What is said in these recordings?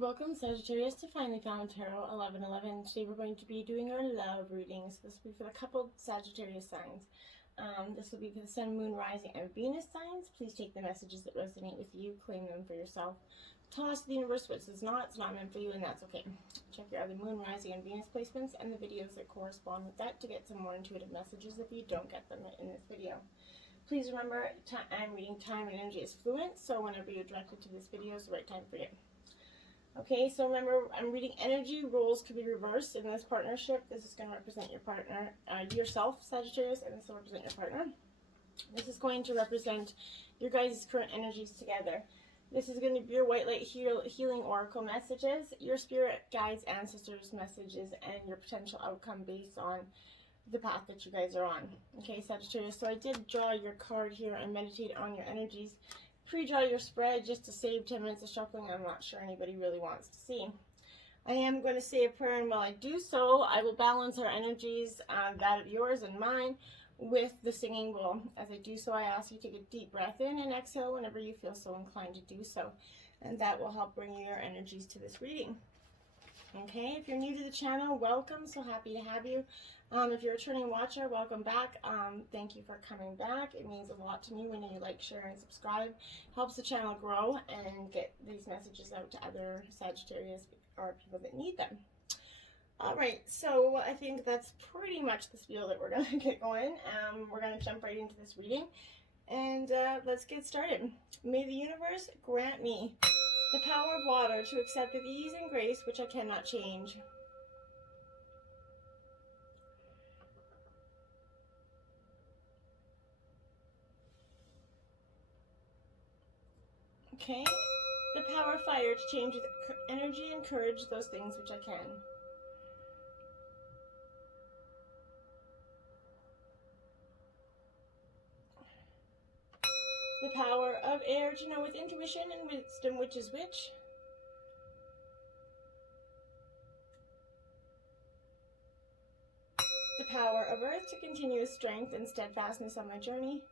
Welcome, Sagittarius, to Finally Found Tarot 1111. Today we're going to be doing our love readings. This will be for the coupled Sagittarius signs. This will be for the Sun, Moon, Rising, and Venus signs. Please take the messages that resonate with you, claim them for yourself. Toss the universe what it's not meant for you, and that's okay. Check your other Moon, Rising, and Venus placements and the videos that correspond with that to get some more intuitive messages if you don't get them in this video. Please remember, I'm reading time and energy is fluent, so whenever you're directed to this video is the right time for you. Okay, so remember, I'm reading energy. Roles could be reversed in this partnership. This is going to represent your partner, yourself, Sagittarius, and this will represent your partner. This is going to represent your guys' current energies together. This is going to be your white light healing oracle messages, your spirit guides, ancestors messages, and your potential outcome based on the path that you guys are on. Okay, Sagittarius, so I did draw your card here and meditate on your energies. Pre-draw your spread just to save 10 minutes of shuffling. I'm not sure anybody really wants to see. I am going to say a prayer, and while I do so, I will balance our energies, that of yours and mine, with the singing bowl. As I do so, I ask you to take a deep breath in and exhale whenever you feel so inclined to do so. And that will help bring your energies to this reading. Okay, if you're new to the channel, welcome. So happy to have you. If you're a returning watcher, welcome back. Thank you for coming back. It means a lot to me when you like, share, and subscribe. Helps the channel grow and get these messages out to other Sagittarius or people that need them. All right, so I think that's pretty much the spiel that we're going to get going. We're going to jump right into this reading, and let's get started. May the universe grant me the power of water to accept with ease and grace which I cannot change. Okay, the power of fire to change with energy and courage those things which I can. The power of air to know with intuition and wisdom which is which. The power of earth to continue with strength and steadfastness on my journey.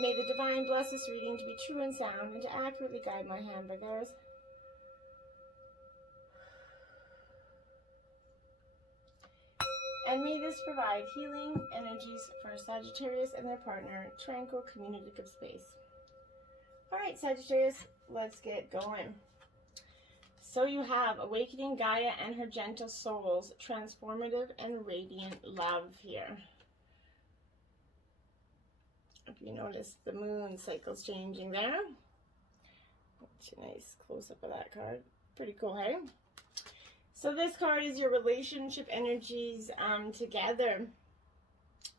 May the divine bless this reading to be true and sound and to accurately guide my hand by theirs. And may this provide healing energies for Sagittarius and their partner, tranquil communicative space. All right, Sagittarius, let's get going. So you have awakening Gaia and her gentle souls, transformative and radiant love here. If you notice the moon cycle's changing there. That's a nice close-up of that card. Pretty cool, hey? So this card is your relationship energies together.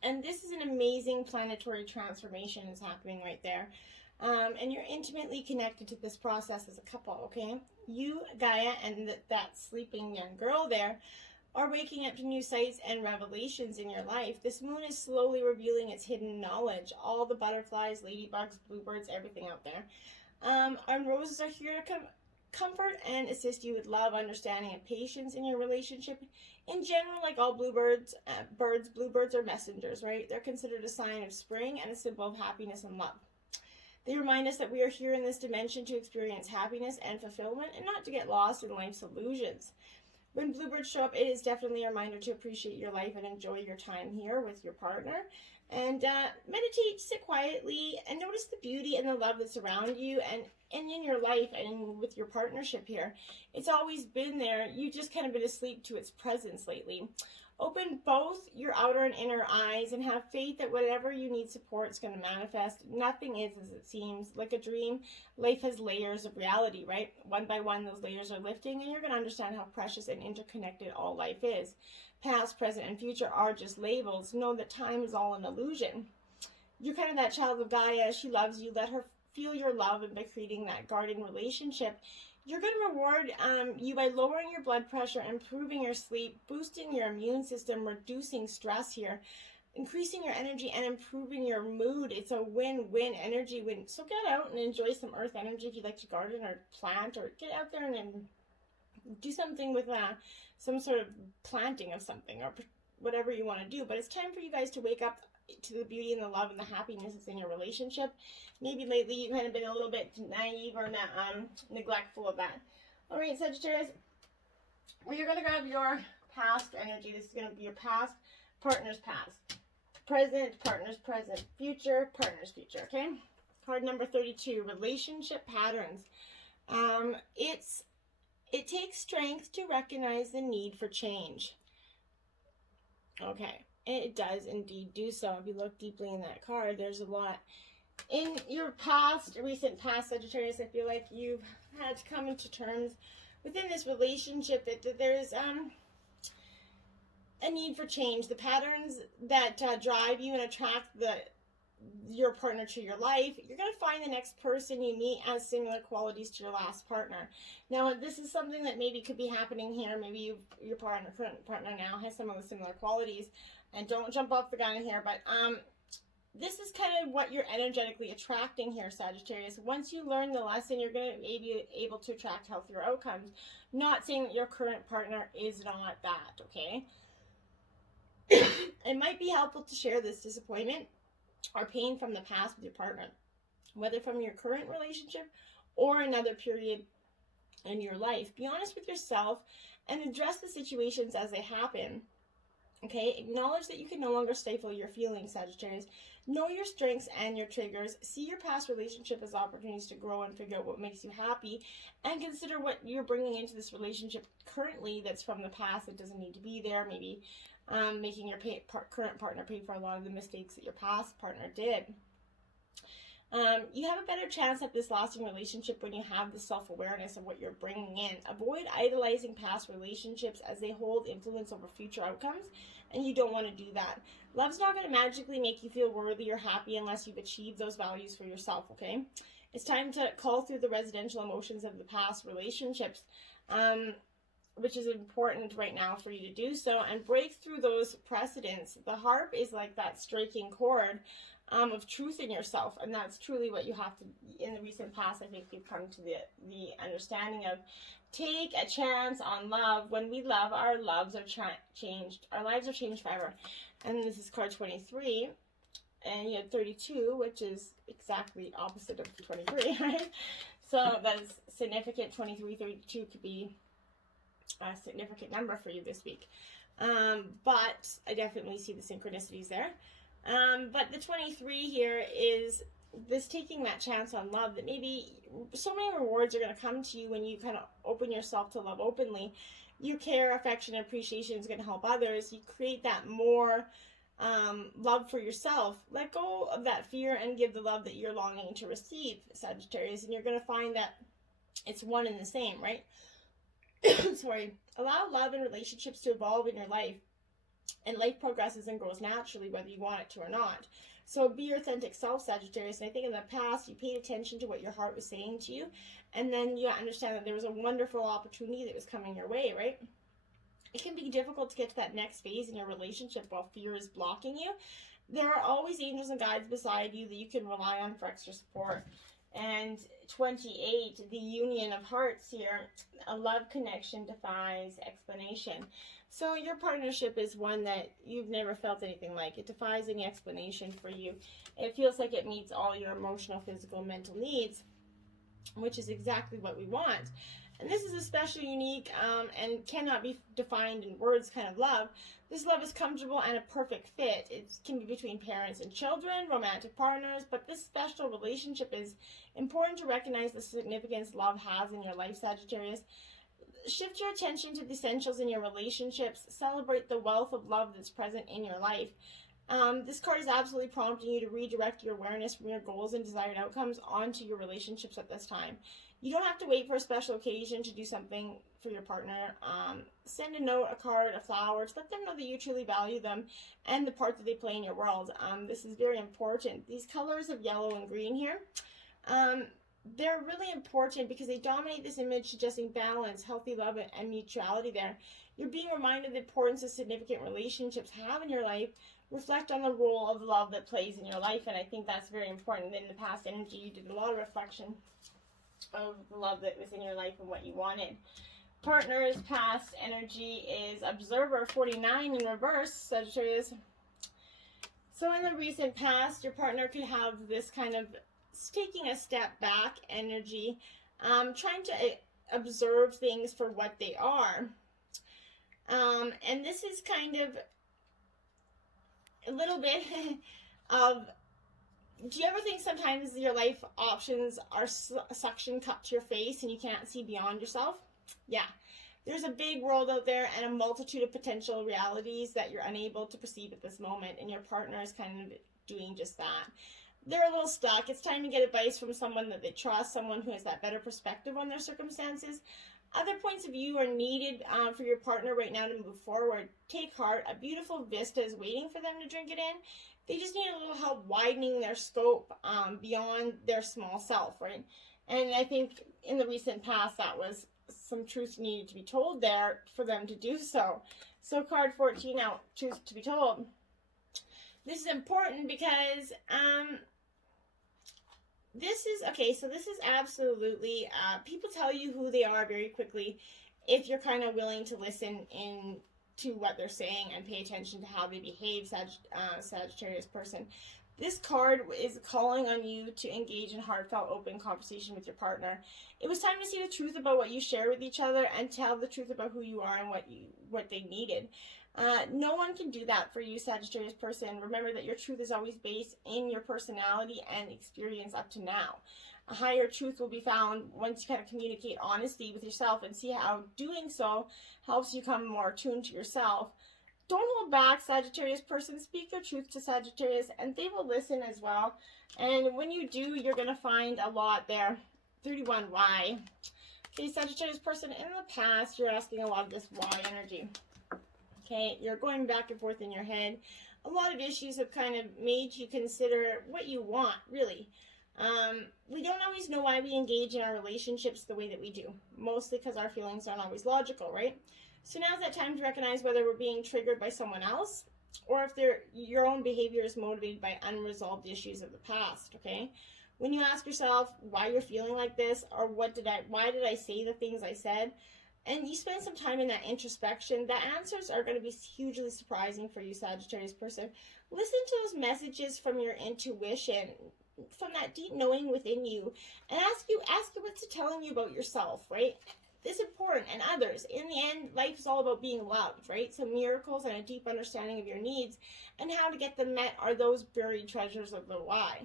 And this is an amazing planetary transformation is happening right there. And you're intimately connected to this process as a couple, okay? You, Gaia, and that sleeping young girl there are waking up to new sights and revelations in your life. This moon is slowly revealing its hidden knowledge. All the butterflies, ladybugs, bluebirds, everything out there. And roses are here to comfort and assist you with love, understanding, and patience in your relationship. In general, like all bluebirds, bluebirds are messengers, right? They're considered a sign of spring and a symbol of happiness and love. They remind us that we are here in this dimension to experience happiness and fulfillment and not to get lost in life's illusions. When bluebirds show up, it is definitely a reminder to appreciate your life and enjoy your time here with your partner. And meditate, sit quietly, and notice the beauty and the love that's around you and in your life and with your partnership here. It's always been there. You've just kind of been asleep to its presence lately. Open both your outer and inner eyes and have faith that whatever you need support is going to manifest. Nothing is as it seems. Like a dream, life has layers of reality, right? One by one, those layers are lifting, and you're going to understand how precious and interconnected all life is. Past, present, and future are just labels. Know that time is all an illusion. You're kind of that child of Gaia. She loves you. Let her feel your love, and by creating that guardian relationship, you're going to reward you by lowering your blood pressure, improving your sleep, boosting your immune system, reducing stress here, increasing your energy, and improving your mood. It's a win-win energy win. So get out and enjoy some earth energy if you like to garden or plant, or get out there and do something with some sort of planting of something, or whatever you want to do. But it's time for you guys to wake up to the beauty and the love and the happiness that's in your relationship. Maybe lately you've kind of been a little bit naive or neglectful of that. All right, Sagittarius, well, you're going to grab your past energy. This is going to be your past, partner's past, present, partner's present, future, partner's future, okay? Card number 32, relationship patterns. It takes strength to recognize the need for change. Okay, it does indeed do so. If you look deeply in that card, there's a lot. In your past, recent past, Sagittarius, I feel like you've had to come into terms within this relationship that there's a need for change. The patterns that drive you and attract your partner to your life, you're going to find the next person you meet has similar qualities to your last partner. Now, this is something that maybe could be happening here. Maybe your current partner now has some of the similar qualities. And don't jump off the gun here, but this is kind of what you're energetically attracting here, Sagittarius. Once you learn the lesson, you're going to be able to attract healthier outcomes. Not saying that your current partner is not that, okay? It might be helpful to share this disappointment or pain from the past with your partner, whether from your current relationship or another period in your life. Be honest with yourself and address the situations as they happen. Okay, acknowledge that you can no longer stifle your feelings, Sagittarius. Know your strengths and your triggers. See your past relationship as opportunities to grow and figure out what makes you happy. And consider what you're bringing into this relationship currently that's from the past that doesn't need to be there. Maybe making your current partner pay for a lot of the mistakes that your past partner did. You have a better chance at this lasting relationship when you have the self-awareness of what you're bringing in. Avoid idolizing past relationships as they hold influence over future outcomes, and you don't want to do that. Love's not going to magically make you feel worthy or happy unless you've achieved those values for yourself, okay? It's time to call through the residential emotions of the past relationships, which is important right now for you to do so, and break through those precedents. The harp is like that striking chord of truth in yourself, and that's truly what you have to. In the recent past, I think you've come to the understanding of take a chance on love. When we love, our lives are changed. Our lives are changed forever. And this is card 23, and you have 32, which is exactly opposite of 23, right? So that's significant. 23, 32 could be a significant number for you this week. But I definitely see the synchronicities there. But the 23 here is this taking that chance on love, that maybe so many rewards are going to come to you when you kind of open yourself to love openly. Your care, affection, and appreciation is going to help others. You create that more love for yourself. Let go of that fear and give the love that you're longing to receive, Sagittarius, and you're going to find that it's one and the same, right? Sorry. Allow love and relationships to evolve in your life. And life progresses and grows naturally, whether you want it to or not. So be your authentic self, Sagittarius. And I think in the past, you paid attention to what your heart was saying to you. And then you understand that there was a wonderful opportunity that was coming your way, right? It can be difficult to get to that next phase in your relationship while fear is blocking you. There are always angels and guides beside you that you can rely on for extra support. And 28, the union of hearts here, a love connection defies explanation. So your partnership is one that you've never felt anything like. It defies any explanation for you. It feels like it meets all your emotional, physical, mental needs, which is exactly what we want. And this is a special, unique, and cannot be defined in words kind of love. This love is comfortable and a perfect fit. It can be between parents and children, romantic partners, but this special relationship is important to recognize the significance love has in your life, Sagittarius. Shift your attention to the essentials in your relationships. Celebrate the wealth of love that's present in your life. This card is absolutely prompting you to redirect your awareness from your goals and desired outcomes onto your relationships at this time. You don't have to wait for a special occasion to do something for your partner. Send a note, a card, a flower to let them know that you truly value them and the part that they play in your world. This is very important. These colors of yellow and green here, they're really important because they dominate this image, suggesting balance, healthy love, and mutuality there. You're being reminded of the importance of significant relationships have in your life. Reflect on the role of love that plays in your life, and I think that's very important. In the past energy, you did a lot of reflection of the love that was in your life and what you wanted. partner's past energy is Observer 49 in reverse, Sagittarius. So in the recent past, your partner could have this kind of taking a step back energy, trying to observe things for what they are. And this is kind of a little bit of, do you ever think sometimes your life options are suction cupped to your face and you can't see beyond yourself? Yeah. There's a big world out there and a multitude of potential realities that you're unable to perceive at this moment, and your partner is kind of doing just that. They're a little stuck. It's time to get advice from someone that they trust, someone who has that better perspective on their circumstances. Other points of view are needed for your partner right now to move forward. Take heart. A beautiful vista is waiting for them to drink it in. They just need a little help widening their scope beyond their small self, right? And I think in the recent past, that was some truth needed to be told there for them to do so. So card 14 out, truth to be told. This is important because this is, okay, so this is absolutely, people tell you who they are very quickly if you're kind of willing to listen in to what they're saying and pay attention to how they behave, Sagittarius person. This card is calling on you to engage in heartfelt, open conversation with your partner. It was time to see the truth about what you share with each other and tell the truth about who you are and what they needed. No one can do that for you, Sagittarius person. Remember that your truth is always based in your personality and experience up to now. A higher truth will be found once you kind of communicate honesty with yourself and see how doing so helps you come more attuned to yourself. Don't hold back, Sagittarius person. Speak your truth to Sagittarius and they will listen as well. And when you do, you're going to find a lot there. 31, why? Okay, Sagittarius person, in the past, you're asking a lot of this why energy. Okay, you're going back and forth in your head. A lot of issues have kind of made you consider what you want, really. We don't always know why we engage in our relationships the way that we do. Mostly because our feelings aren't always logical, right? So now's that time to recognize whether we're being triggered by someone else or if your own behavior is motivated by unresolved issues of the past, okay? When you ask yourself why you're feeling like this or why did I say the things I said, and you spend some time in that introspection, the answers are going to be hugely surprising for you, Sagittarius person. Listen to those messages from your intuition, from that deep knowing within you, and ask you what's it telling you about yourself, right? This is important, and others. In the end, life is all about being loved, right? So miracles and a deep understanding of your needs and how to get them met are those buried treasures of the why.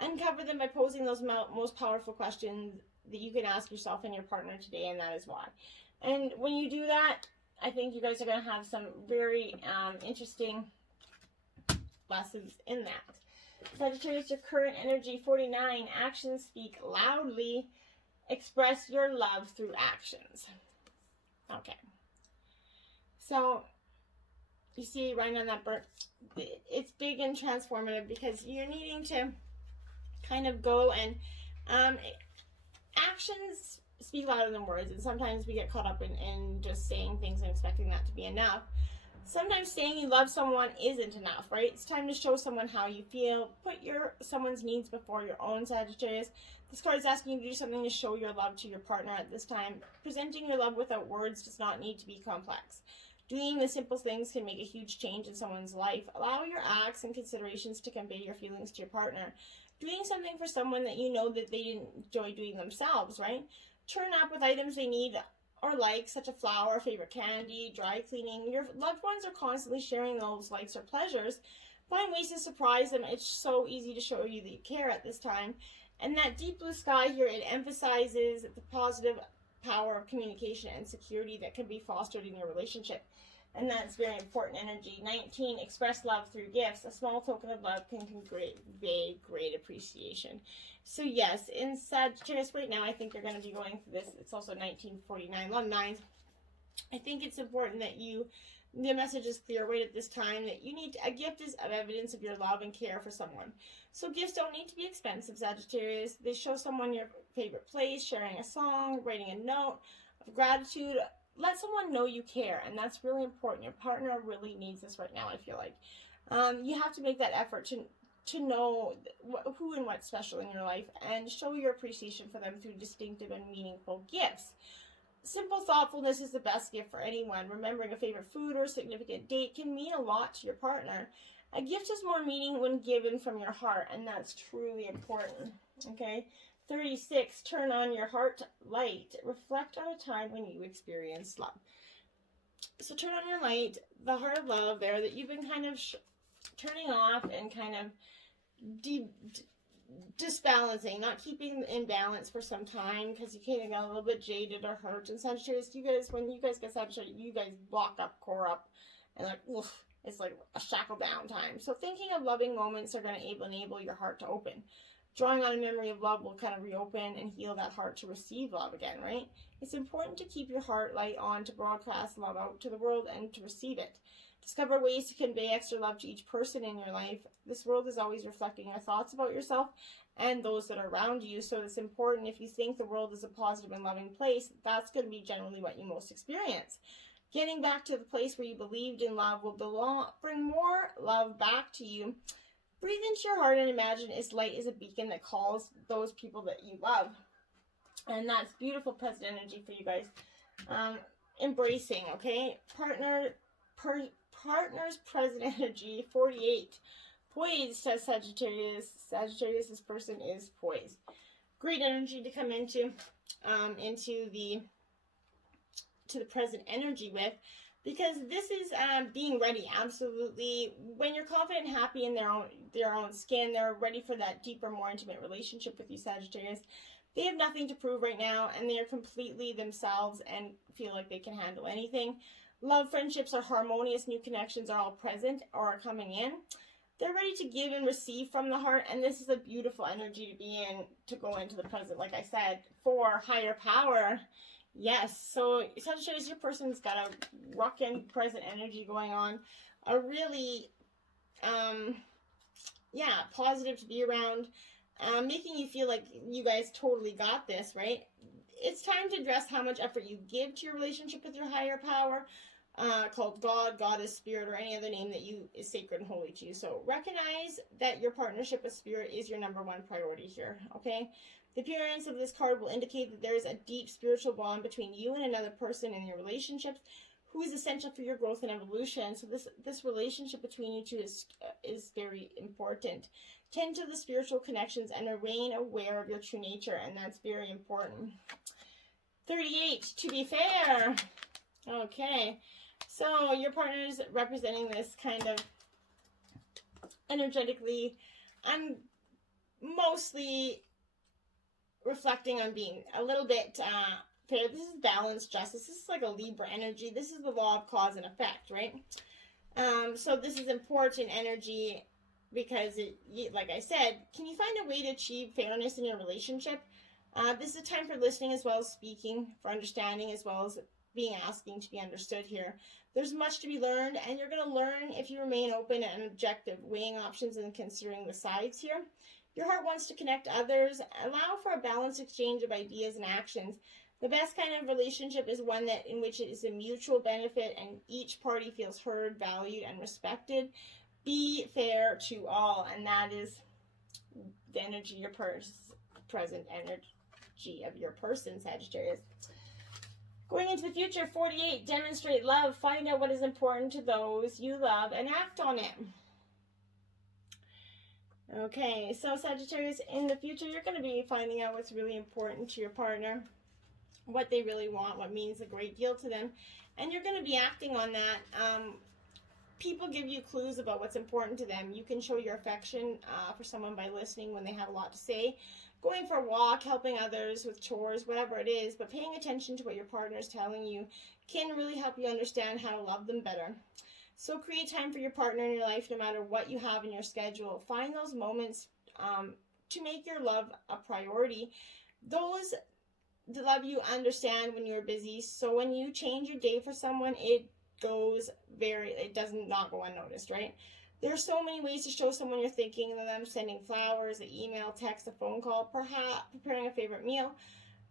Uncover them by posing those most powerful questions that you can ask yourself and your partner today, and that is why. And when you do that, I think you guys are going to have some very interesting lessons in that. Sagittarius, your current energy, 49. Actions speak loudly. Express your love through actions. Okay. So, you see right on that bird, it's big and transformative because you're needing to kind of go and actions speak louder than words, and sometimes we get caught up in just saying things and expecting that to be enough. Sometimes saying you love someone isn't enough, right? It's time to show someone how you feel. Put someone's needs before your own, Sagittarius. This card is asking you to do something to show your love to your partner at this time. Presenting your love without words does not need to be complex. Doing the simple things can make a huge change in someone's life. Allow your acts and considerations to convey your feelings to your partner. Doing something for someone that you know that they didn't enjoy doing themselves, right? Turn up with items they need or like, such a flower, favorite candy, dry cleaning. Your loved ones are constantly sharing those likes or pleasures. Find ways to surprise them. It's so easy to show you that you care at this time. And that deep blue sky here, it emphasizes the positive power of communication and security that can be fostered in your relationship. And that's very important energy. 19, express love through gifts. A small token of love can convey great appreciation. So yes, in Sagittarius right now, I think you're going to be going through this. It's also 1949, a lot of nines. I think it's important that the message is clear right at this time that you need a gift is of evidence of your love and care for someone. So gifts don't need to be expensive, Sagittarius. They show someone your favorite place, sharing a song, writing a note of gratitude. Let someone know you care, and that's really important. Your partner really needs this right now, I feel like. You have to make that effort to know who and what's special in your life and show your appreciation for them through distinctive and meaningful gifts. Simple thoughtfulness is the best gift for anyone. Remembering a favorite food or significant date can mean a lot to your partner. A gift has more meaning when given from your heart, and that's truly important. Okay? 36, turn on your heart light. Reflect on a time when you experienced love. So turn on your light, the heart of love there that you've been kind of turning off and kind of disbalancing, not keeping in balance for some time because you kind of got a little bit jaded or hurt. And Sagittarius, you guys, when you guys get Sagittarius, you guys block up, core up, and like, oof, it's like a shackle down time. So thinking of loving moments are going to enable your heart to open. Drawing on a memory of love will kind of reopen and heal that heart to receive love again, right? It's important to keep your heart light on to broadcast love out to the world and to receive it. Discover ways to convey extra love to each person in your life. This world is always reflecting your thoughts about yourself and those that are around you. So it's important, if you think the world is a positive and loving place, that's going to be generally what you most experience. Getting back to the place where you believed in love will bring more love back to you. Breathe into your heart and imagine its light is a beacon that calls those people that you love. And that's beautiful present energy for you guys. Embracing, okay? Partners present energy, 48. Poised, says Sagittarius. Sagittarius, this person is poised. Great energy to come into the present energy with, because this is being ready. Absolutely, when you're confident and happy in their own skin, they're ready for that deeper, more intimate relationship with you, Sagittarius. They have nothing to prove right now, and they are completely themselves and feel like they can handle anything. Love, friendships are harmonious. New connections are all present or are coming in. They're ready to give and receive from the heart, and this is a beautiful energy to be in, to go into the present, like I said, for higher power. Yes, so Sagittarius, your person's got a rockin' present energy going on. A really, positive to be around, making you feel like you guys totally got this, right? It's time to address how much effort you give to your relationship with your higher power, called God, Goddess, Spirit, or any other name that is sacred and holy to you. So recognize that your partnership with Spirit is your number one priority here, okay? The appearance of this card will indicate that there is a deep spiritual bond between you and another person in your relationships who is essential for your growth and evolution. So this relationship between you two is very important. Tend to the spiritual connections and remain aware of your true nature, and that's very important. 38, to be fair. Okay, so your partner is representing this kind of energetically. I'm mostly reflecting on being a little bit fair. This is balanced justice. This is like a Libra energy. This is the law of cause and effect, right? So this is important energy because, like I said, can you find a way to achieve fairness in your relationship? This is a time for listening as well as speaking, for understanding as well as asking to be understood here. There's much to be learned, and you're going to learn if you remain open and objective, weighing options and considering the sides here. Your heart wants to connect others. Allow for a balanced exchange of ideas and actions. The best kind of relationship is one in which it is a mutual benefit and each party feels heard, valued, and respected. Be fair to all, and that is the energy, your present energy of your person, Sagittarius. Going into the future, 48, demonstrate love. Find out what is important to those you love and act on it. Okay, so Sagittarius, in the future, you're going to be finding out what's really important to your partner, what they really want, what means a great deal to them, and you're going to be acting on that. People give you clues about what's important to them. You can show your affection for someone by listening when they have a lot to say, going for a walk, helping others with chores, whatever it is, but paying attention to what your partner is telling you can really help you understand how to love them better. So create time for your partner in your life, no matter what you have in your schedule. Find those moments to make your love a priority. Those that love you understand when you're busy. So when you change your day for someone, it does not go unnoticed, right? There's so many ways to show someone you're thinking of them: sending flowers, an email, text, a phone call, perhaps preparing a favorite meal.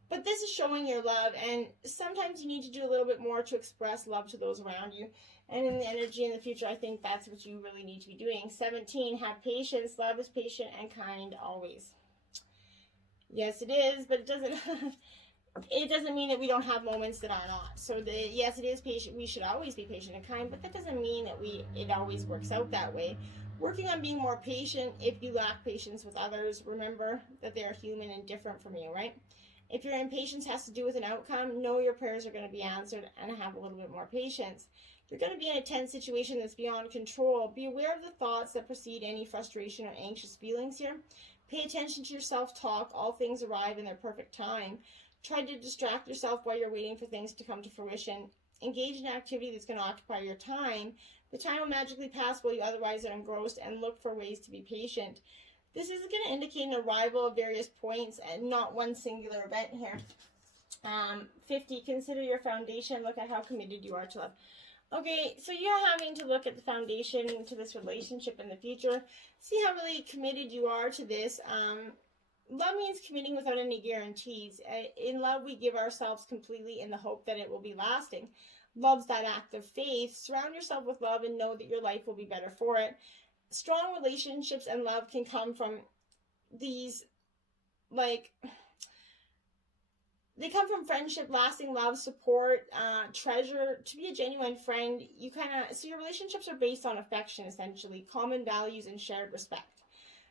But this is showing your love, and sometimes you need to do a little bit more to express love to those around you. And in the energy in the future, I think that's what you really need to be doing. 17, have patience. Love is patient and kind always. Yes, it is, but it doesn't... it doesn't mean that we don't have moments that are not. So yes, it is patient. We should always be patient and kind, but that doesn't mean that it always works out that way. Working on being more patient. If you lack patience with others, remember that they are human and different from you, right? If your impatience has to do with an outcome, know your prayers are going to be answered, and have a little bit more patience. You're going to be in a tense situation that's beyond control. Be aware of the thoughts that precede any frustration or anxious feelings here. Pay attention to your self-talk. All things arrive in their perfect time. Try to distract yourself while you're waiting for things to come to fruition. Engage in activity that's going to occupy your time. The time will magically pass while you otherwise are engrossed, and look for ways to be patient. This is going to indicate an arrival of various points and not one singular event here. 50, consider your foundation. Look at how committed you are to love. Okay, so you're having to look at the foundation to this relationship in the future. See how really committed you are to this. Love means committing without any guarantees. In love, we give ourselves completely in the hope that it will be lasting. Love's that act of faith. Surround yourself with love and know that your life will be better for it. Strong relationships and love can come from these, they come from friendship, lasting love, support, treasure. To be a genuine friend, so your relationships are based on affection, essentially, common values and shared respect.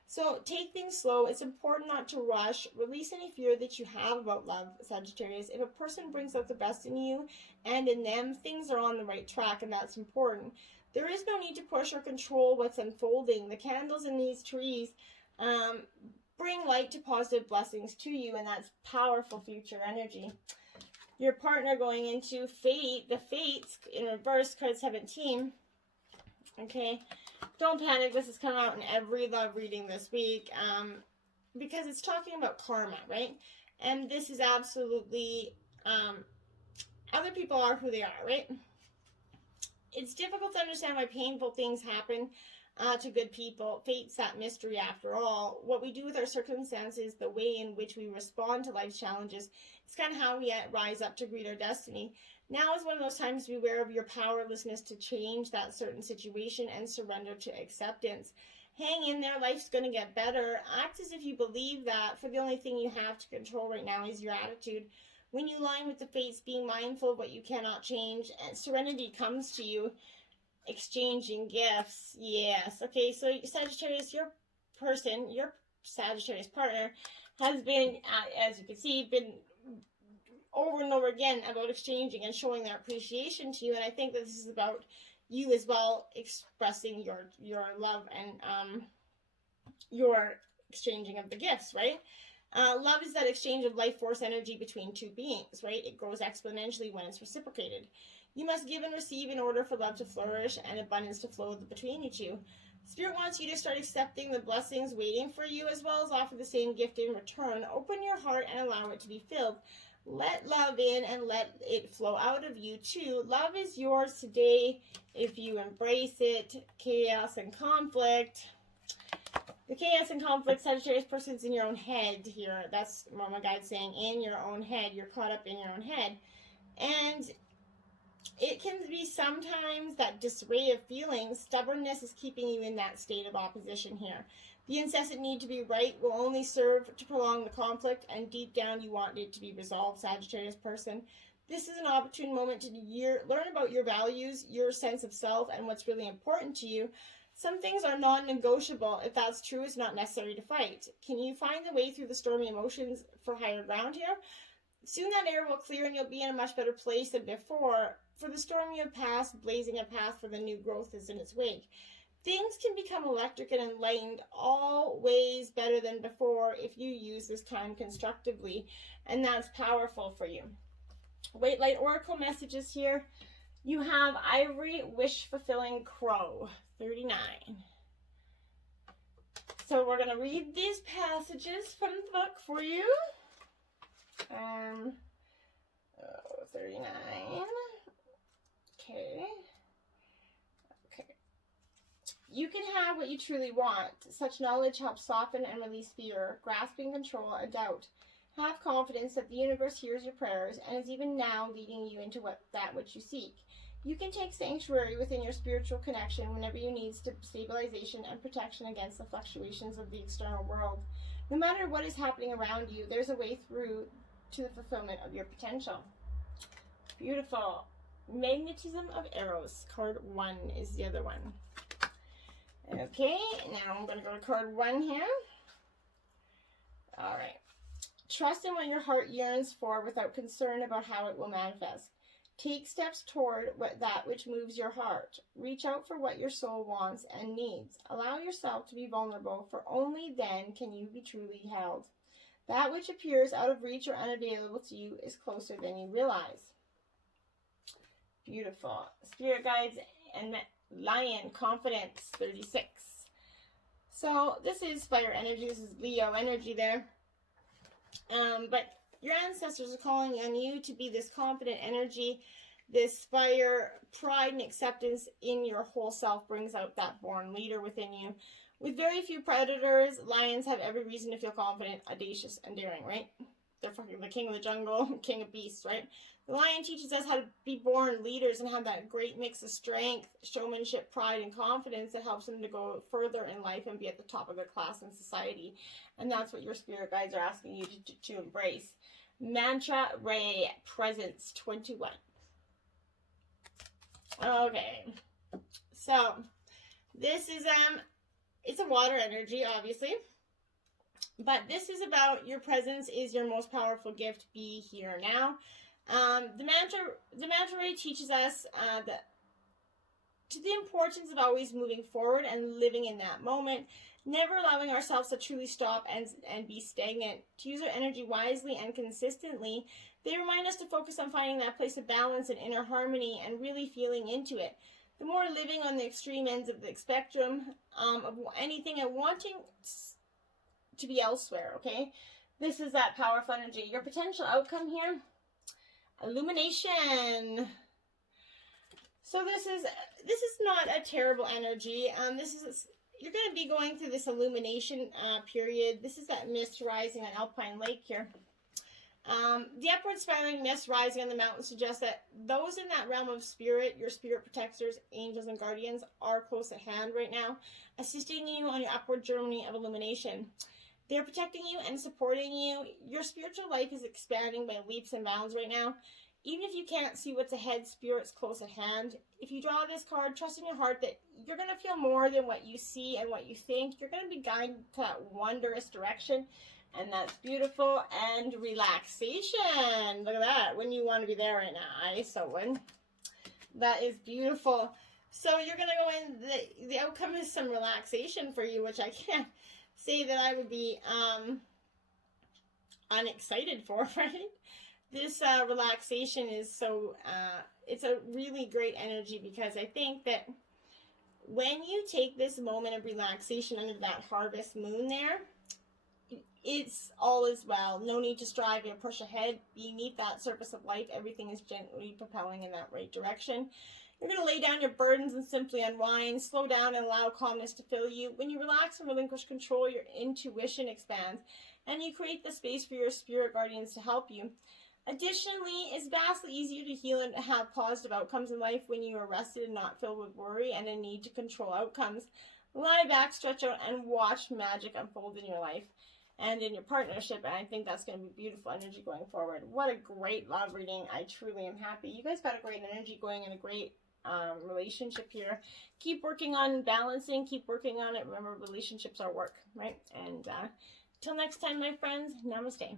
So take things slow. It's important not to rush. Release any fear that you have about love, Sagittarius. If a person brings out the best in you and in them, things are on the right track, and that's important. There is no need to push or control what's unfolding. The candles in these trees bring light to positive blessings to you, and that's powerful future energy. Your partner going into fate, the fates in reverse, card 17. Okay, don't panic. This is coming out in every love reading this week because it's talking about karma, right? And this is absolutely, other people are who they are, right? It's difficult to understand why painful things happen to good people. Fate's that mystery after all. What we do with our circumstances, the way in which we respond to life's challenges, it's kind of how we rise up to greet our destiny. Now is one of those times to be aware of your powerlessness to change that certain situation and surrender to acceptance. Hang in there. Life's going to get better. Act as if you believe that, for the only thing you have to control right now is your attitude. When you align with the fates, being mindful of what you cannot change, and serenity comes to you. Exchanging gifts. Yes. Okay, so Sagittarius, your Sagittarius partner has been, as you can see, been over and over again about exchanging and showing their appreciation to you. And I think that this is about you as well, expressing your love and your exchanging of the gifts, right? Love is that exchange of life force energy between two beings, right? It grows exponentially when it's reciprocated. You must give and receive in order for love to flourish and abundance to flow between you two. Spirit wants you to start accepting the blessings waiting for you, as well as offer the same gift in return. Open your heart and allow it to be filled. Let love in and let it flow out of you too. Love is yours today if you embrace it. Chaos and conflict. The chaos and conflict, Sagittarius person's in your own head here. That's what my guide's saying. In your own head. You're caught up in your own head. And it can be sometimes that disarray of feelings. Stubbornness is keeping you in that state of opposition here. The incessant need to be right will only serve to prolong the conflict, and deep down you want it to be resolved, Sagittarius person. This is an opportune moment to learn about your values, your sense of self, and what's really important to you. Some things are non-negotiable. If that's true, it's not necessary to fight. Can you find the way through the stormy emotions for higher ground here? Soon that air will clear and you'll be in a much better place than before. For the storm you have passed, blazing a path for the new growth is in its wake. Things can become electric and enlightened, always better than before if you use this time constructively, and that's powerful for you. White Light Oracle messages here. You have Ivory, Wish-Fulfilling Crow, 39. So we're going to read these passages from the book for you. 39. Okay. You can have what you truly want. Such knowledge helps soften and release fear, grasping control, and doubt. Have confidence that the universe hears your prayers and is even now leading you into that which you seek. You can take sanctuary within your spiritual connection whenever you need stabilization and protection against the fluctuations of the external world. No matter what is happening around you, there's a way through to the fulfillment of your potential. Beautiful. Magnetism of Eros. Card 1 is the other one. Okay, now I'm going to go to card 1 here. All right. Trust in what your heart yearns for without concern about how it will manifest. Take steps toward that which moves your heart. Reach out for what your soul wants and needs. Allow yourself to be vulnerable, for only then can you be truly held. That which appears out of reach or unavailable to you is closer than you realize. Beautiful. Spirit guides and Lion, confidence, 36. So this is fire energy. This is Leo energy there. But your ancestors are calling on you to be this confident energy. This fire, pride, and acceptance in your whole self brings out that born leader within you. With very few predators, lions have every reason to feel confident, audacious, and daring, right? They're fucking the king of the jungle, king of beasts, right? The lion teaches us how to be born leaders and have that great mix of strength, showmanship, pride, and confidence that helps them to go further in life and be at the top of their class in society. And that's what your spirit guides are asking you to embrace. Mantra Ray, presence, 21. Okay. So, this is, it's a water energy, obviously. But this is about your presence is your most powerful gift. Be here now. The mantra ray teaches us the importance of always moving forward and living in that moment, never allowing ourselves to truly stop and be stagnant. To use our energy wisely and consistently, they remind us to focus on finding that place of balance and inner harmony and really feeling into it. The more living on the extreme ends of the spectrum of anything and wanting to be elsewhere, okay? This is that powerful energy. Your potential outcome here, illumination. So this is not a terrible energy. You're going to be going through this illumination period. This is that mist rising on Alpine Lake here. The upward spiraling mist rising on the mountain suggests that those in that realm of spirit, your spirit protectors, angels, and guardians, are close at hand right now, assisting you on your upward journey of illumination. They're protecting you and supporting you. Your spiritual life is expanding by leaps and bounds right now. Even if you can't see what's ahead, Spirit's close at hand. If you draw this card, trust in your heart that you're going to feel more than what you see and what you think. You're going to be guided to that wondrous direction, and that's beautiful. And relaxation. Look at that. When you want to be there right now. I so would. That is beautiful. So you're going to go in. The outcome is some relaxation for you, which I can't say that I would be unexcited for, right? This relaxation is so, it's a really great energy, because I think that when you take this moment of relaxation under that harvest moon there, it's all is well. No need to strive or push ahead. Beneath that surface of life, everything is gently propelling in that right direction. You're going to lay down your burdens and simply unwind, slow down, and allow calmness to fill you. When you relax and relinquish control, your intuition expands, and you create the space for your spirit guardians to help you. Additionally, it's vastly easier to heal and have positive outcomes in life when you are rested and not filled with worry and a need to control outcomes. Lie back, stretch out, and watch magic unfold in your life and in your partnership, and I think that's going to be beautiful energy going forward. What a great love reading. I truly am happy. You guys got a great energy going and a great relationship here. Keep working on balancing. Keep working on it. Remember, relationships are work, right? And till next time, my friends, namaste.